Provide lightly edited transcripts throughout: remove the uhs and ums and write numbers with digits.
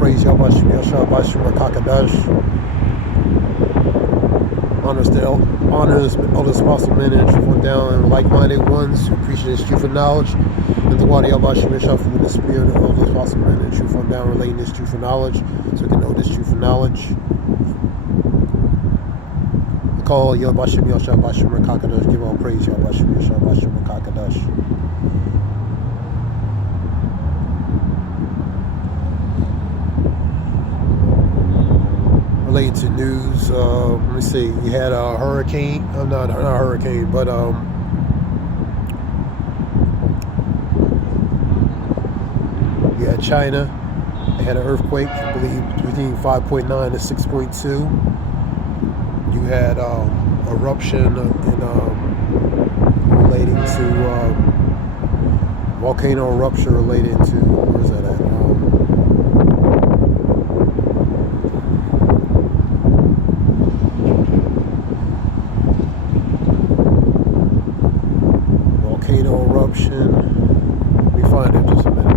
praise Yahweh Shem Yahshua Bashim Rakakadash. Honors elders, apostle men, and truthful down, and like-minded ones who preach this truth and knowledge. And the water Yahweh Shem Yahshua from the spirit of elders, apostle men, and truthful down, relating this truth and knowledge, so we can know this truth and knowledge. We call Yahweh Shem Yahshua Bashim Rakakadash. Give all praise Yahweh Shem Yahshua Bashim Rakakadash. Related to news, let me see. You had a hurricane. Not a hurricane, but you had China. They had an earthquake, I believe, between 5.9 and 6.2. You had eruption relating to volcano eruption related to, where's that at? Eruption. Let me find it just a minute.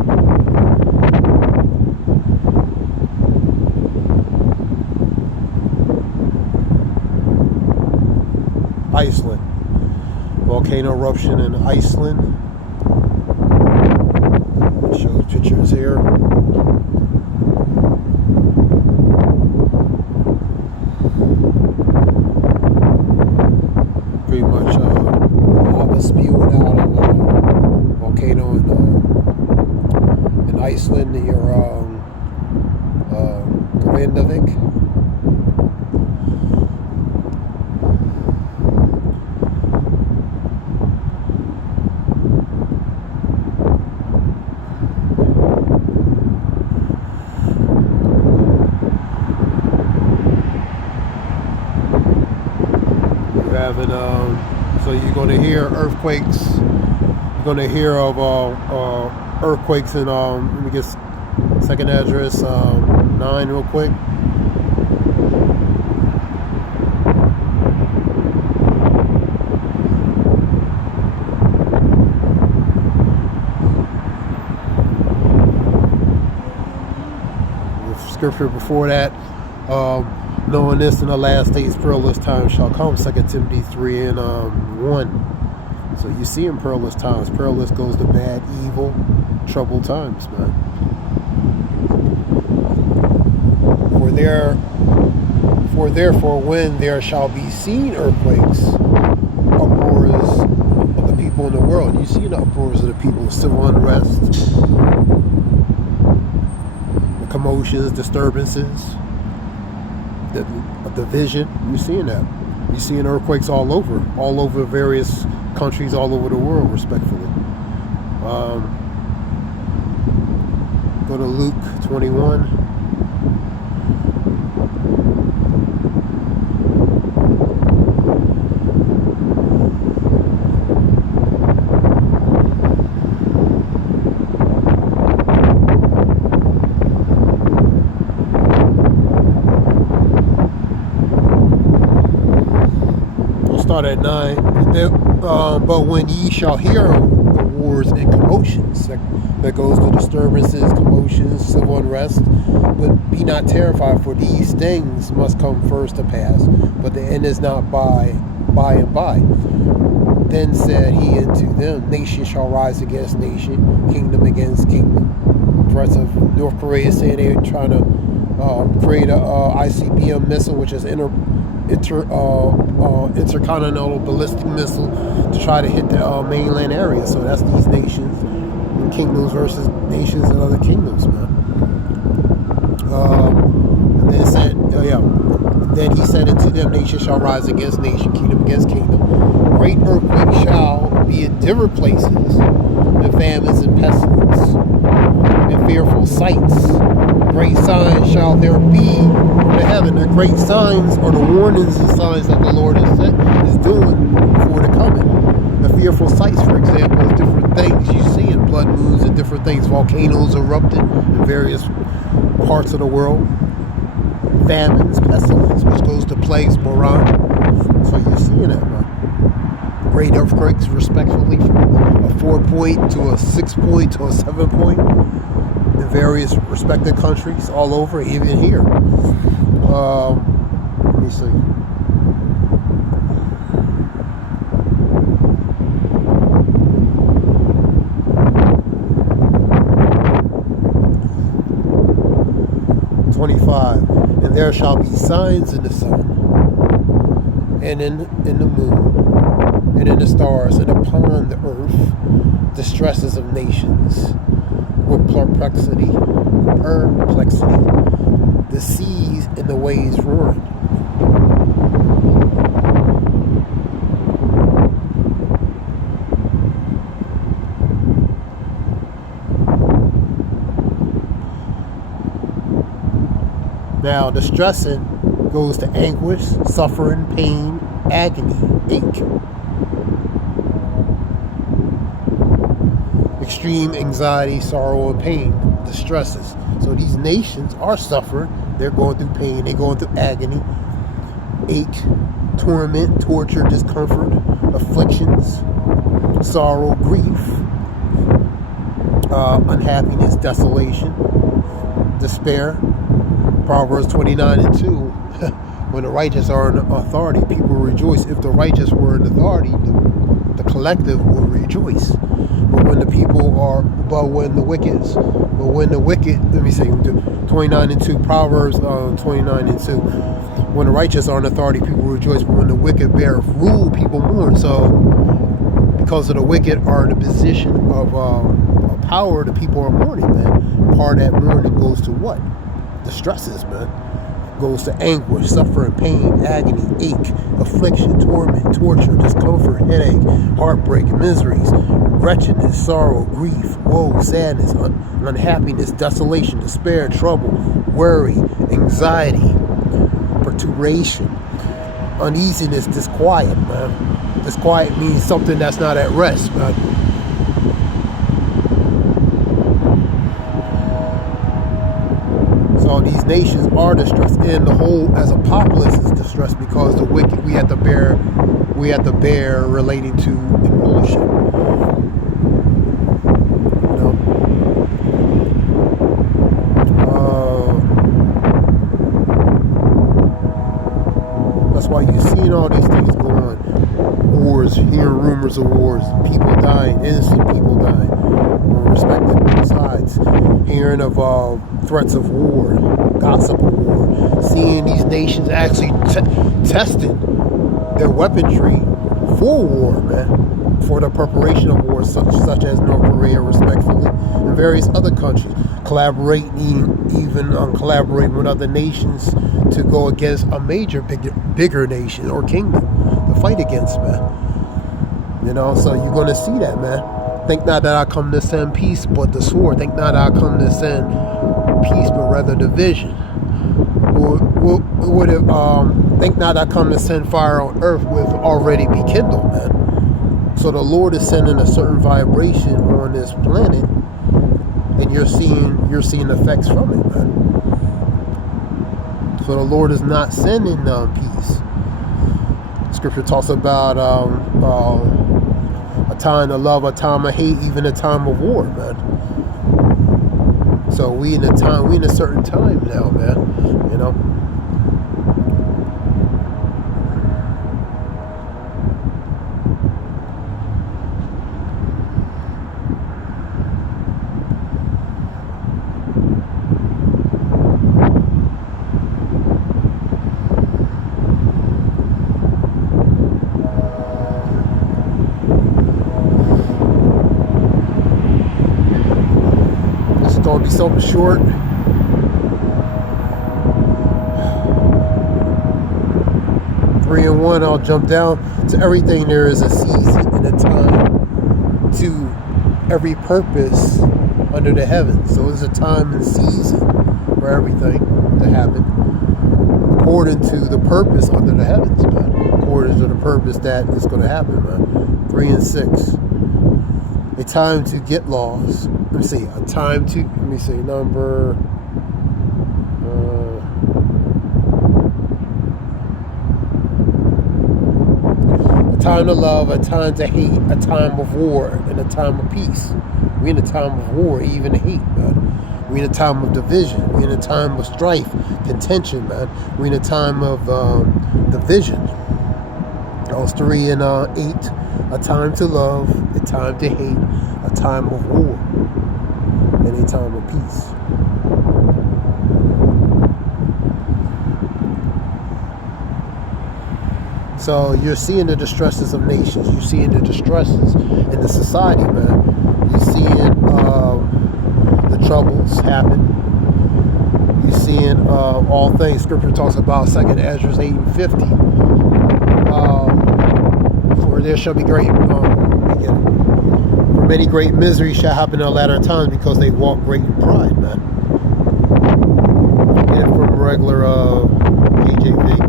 Iceland. Volcano eruption in Iceland. Shows pictures here. Pretty much lava spewing out of volcano in Iceland near Grindavik. You're having so you're going to hear earthquakes. You're going to hear of earthquakes in, let me get second address, 9 real quick. The scripture before that, knowing this in the last days, perilous times shall come, 2 Timothy 3 and 1. So you see in perilous times, perilous goes to bad, evil, troubled times, man. For therefore when there shall be seen earthquakes, uproars of the people in the world. You see the uproars of the people, civil unrest, the commotions, disturbances, the division. You're seeing that. You're seeing earthquakes all over various countries all over the world, respectfully. Go to Luke 21. We'll start at 9. But when ye shall hear the wars and commotions, that goes to disturbances, commotions, civil unrest, but be not terrified, for these things must come first to pass, but the end is not by and by. Then said he unto them, nation shall rise against nation, kingdom against kingdom. Threats of North Korea saying they're trying to create a ICBM missile, which is intercontinental ballistic missile, to try to hit the mainland area. So that's these nations and kingdoms versus nations and other kingdoms, man. And then said, then he said unto them, nation shall rise against nation, kingdom against kingdom. Great earthquake shall be in different places, and famines and pestilence, and fearful sights. Great signs shall there be in heaven. The great signs are the warnings and signs that the Lord is doing for the coming. The fearful sights, for example, is different things you see in blood moons and different things. Volcanoes erupted in various parts of the world. Famines, pestilence, which goes to plagues, moron. So you're seeing that, man. Great earthquakes, respectively, from a 4 point to a 6 point to a 7 point. in various respected countries all over, even here. Let me see. And there shall be signs in the sun, and in the moon, and in the stars, and upon the earth, distresses of nations, with perplexity, the seas and the waves roaring. Now, distressing goes to anguish, suffering, pain, agony, ache, extreme anxiety, sorrow, and pain, distresses. So these nations are suffering. They're going through pain. They're going through agony, ache, torment, torture, discomfort, afflictions, sorrow, grief, unhappiness, desolation, despair. Proverbs 29:2, when the righteous are in authority, people rejoice. If the righteous were in authority, the collective would rejoice. But when the wicked, let me say, 29:2, Proverbs 29:2, when the righteous are in authority, people rejoice. But when the wicked bear rule, people mourn. So, because of the wicked are in a position of power, the people are mourning, man. Part of that mourning goes to what? Distresses, man. Goes to anguish, suffering, pain, agony, ache, affliction, torment, torture, discomfort, headache, heartbreak, miseries, wretchedness, sorrow, grief, woe, sadness, unhappiness, desolation, despair, trouble, worry, anxiety, perturbation, uneasiness, disquiet, man. Disquiet means something that's not at rest, man. So these nations are distressed, and the whole as a populace is distressed because the wicked we have to bear relating to rulership. You know? That's why you're seeing all these things going on. Wars, hearing rumors of wars, people dying, innocent people dying, on respective sides, hearing of threats of war, gossip of war, seeing these nations actually testing their weaponry for war, man, for the preparation of war, such as North Korea, respectfully, and various other countries, collaborating with other nations to go against a major, bigger nation or kingdom to fight against, man. You know, so you're going to see that, man. Think not that I come to send peace, but the sword. Think not I come to send peace, but rather division. Think not I come to send fire on earth with already be kindled, man. So the Lord is sending a certain vibration on this planet, and you're seeing effects from it, man. So the Lord is not sending peace. Scripture talks about a time of love, a time of hate, even a time of war, man. So we in a certain time now, man. You know. Gonna be something short. Three and one, I'll jump down to everything. There is a season and a time to every purpose under the heavens. So there's a time and season for everything to happen according to the purpose under the heavens, man. According to the purpose that is going to happen, man. 3 and 6. A time to get lost. Let me see. Number. A time to love, a time to hate, a time of war, and a time of peace. We're in a time of war, even hate, man. We're in a time of division. We're in a time of strife, contention, man. We're in a time of division. Those 3 and 8, a time to love, a time to hate, a time of war, and a time of peace. So you're seeing the distresses of nations. You're seeing the distresses in the society, man. You're seeing the troubles happen. You're seeing all things. Scripture talks about 2nd Ezra 8:50. For there shall be great, for many great misery shall happen in the latter times because they walk great in pride, man. Get it from regular KJV.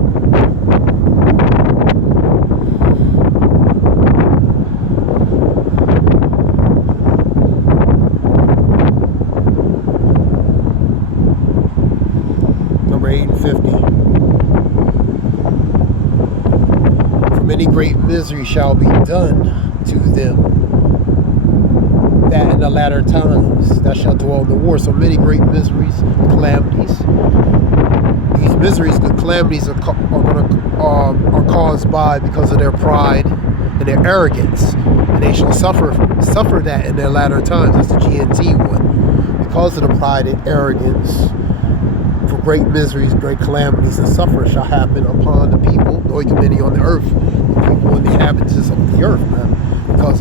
Number 8:50. Many great misery shall be done to them that in the latter times that shall dwell in the war. So many great miseries, calamities. These miseries, the calamities are caused by because of their pride and their arrogance, and they shall suffer that in their latter times. That's the GNT one. Because of the pride and arrogance, for great miseries, great calamities, and suffering shall happen upon the people, or many on the earth, the people and the inhabitants of the earth, man, because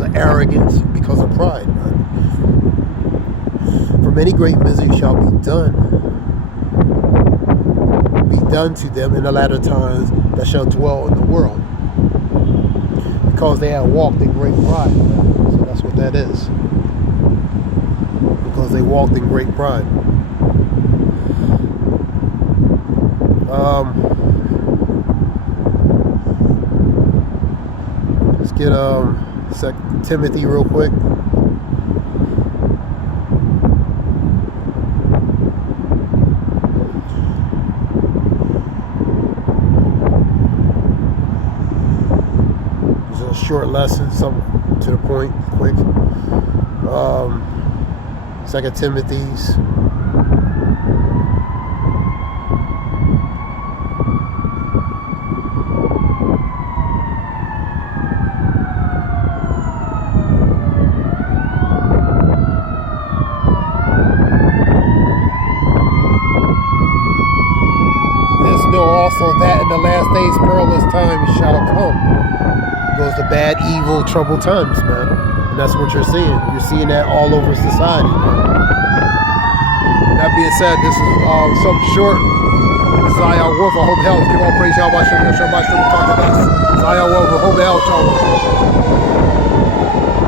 of arrogance, because of pride, man. For many great miseries shall be done to them in the latter times that shall dwell in the world, because they have walked in great pride, man. So that's what that is. Because they walked in great pride. Let's get 2 Timothy real quick. It's a short lesson, something to the point, quick. 2 Timothy's. Also that in the last days perilous times shall come. It goes to bad, evil, troubled times, man. And that's what you're seeing. You're seeing that all over society, man. That being said, this is something short. This is Zion Wolf. I hope health. Give all praise, y'all. Shabbat shalom. Talk to us. Zion Wolf. I hope health.